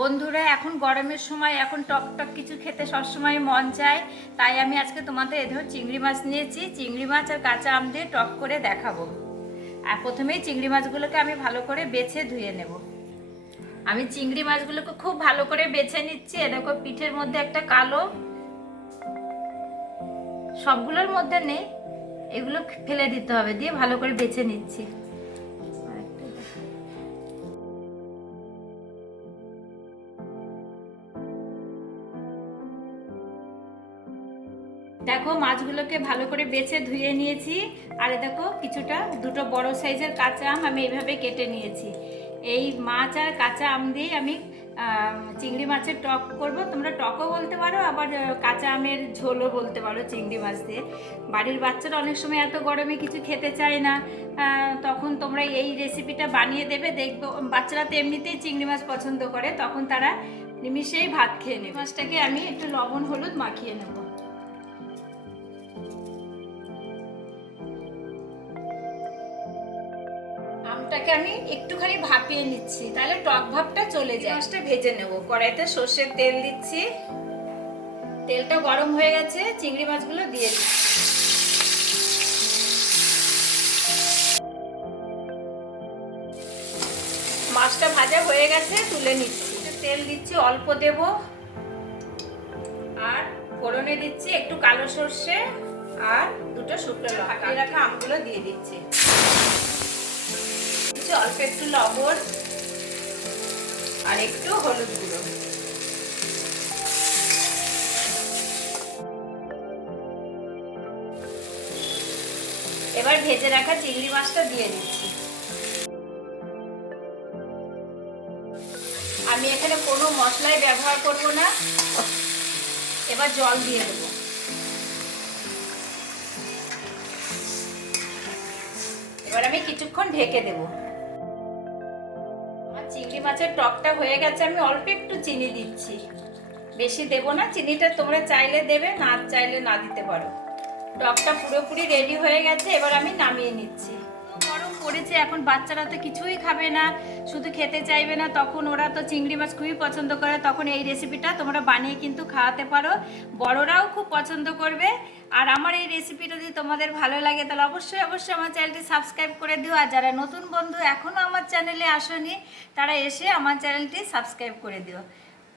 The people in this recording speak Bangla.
বন্ধুরা, এখন গরমের সময় এখন টক টক কিছু খেতে সবসময় মন চায়। তাই আমি আজকে তোমাদের এই ধর চিংড়ি মাছ নিয়েছি। চিংড়ি মাছ আর কাঁচা আম দিয়ে টক করে দেখাবো। আর প্রথমেই চিংড়ি মাছগুলোকে আমি ভালো করে বেছে ধুয়ে নেব। আমি চিংড়ি মাছগুলোকে খুব ভালো করে বেছে নিচ্ছি। এ দেখো, পিঠের মধ্যে একটা কালো, সবগুলোর মধ্যে নেই, এগুলো ফেলে দিতে হবে, দিয়ে ভালো করে বেছে নিচ্ছি। দেখো, মাছগুলোকে ভালো করে বেছে ধুয়ে নিয়েছি। আর দেখো, দুটো বড় সাইজের কাঁচা আম আমি এইভাবে কেটে নিয়েছি। এই মাছ আর কাঁচা আম দিয়ে আমি চিংড়ি মাছের টক করব। তোমরা টকও বলতে পারো, আবার কাঁচা আমের ঝোলও বলতে পারো চিংড়ি মাছ দিয়ে। বাড়ির বাচ্চারা অনেক সময় এত গরমে কিছু খেতে চায় না, তখন তোমরা এই রেসিপিটা বানিয়ে দেবে, দেখবো বাচ্চারা তো এমনিতেই চিংড়ি মাছ পছন্দ করে, তখন তারা নিমিষেই ভাত খেয়ে নেবে। মাছটাকে আমি একটু লবণ হলুদ মাখিয়ে নেব। আমটাকে আমি একটুখানি ভাপিয়ে নিচ্ছি, তাহলে টক ভাবটা চলে যায়। মাছটা ভেজে নেব। কড়াইতে সর্ষের তেল দিচ্ছি। তেলটা গরম হয়ে গেছে, চিংড়ি মাছগুলো দিয়ে দিচ্ছি। মাছটা ভাজা হয়ে গেছে, তুলে নিচ্ছি। তেল দিচ্ছি, অল্প দেব। আর ফোড়নে দিচ্ছি একটু কালো সর্ষে আর দুটো শুকনো লঙ্কা। ফাটিয়ে রাখা আমগুলো দিয়ে দিচ্ছি। অল্প একটু লবণ আর একটু হলুদ গুঁড়ো। এবার ভেজে রাখা চিংড়ি মাছটা দিয়ে দিচ্ছি। আমি এখানে কোনো মশলাই ব্যবহার করব না। এবার জল দিয়ে দেব। এবার আমি কিছুক্ষণ ঢেকে দেব। চিংড়ি মাছের টকটা হয়ে গেছে, আমি অল্প একটু চিনি দিচ্ছি, বেশি দেব না। চিনিটা তোমরা চাইলে দেবে, না চাইলে না দিতে পারো। টকটা পুরোপুরি রেডি হয়ে গেছে, এবার আমি নামিয়ে নিচ্ছি। গরম পড়েছে, এখন বাচ্চারা তো কিছুই খাবে না, শুধু খেতে চাইবে না, তখন ওরা তো চিংড়ি মাছ খুবই পছন্দ করে। তখন এই রেসিপিটা তোমরা বানিয়ে কিন্তু খাওয়াতে পারো, বড়রাও খুব পছন্দ করবে। আর আমার এই রেসিপিটা যদি তোমাদের ভালো লাগে, তাহলে অবশ্যই আমার চ্যানেলটি সাবস্ক্রাইব করে দিও। আর যারা নতুন বন্ধু এখনও আমার চ্যানেলে আসোনি, তারা এসে আমার চ্যানেলটি সাবস্ক্রাইব করে দিও।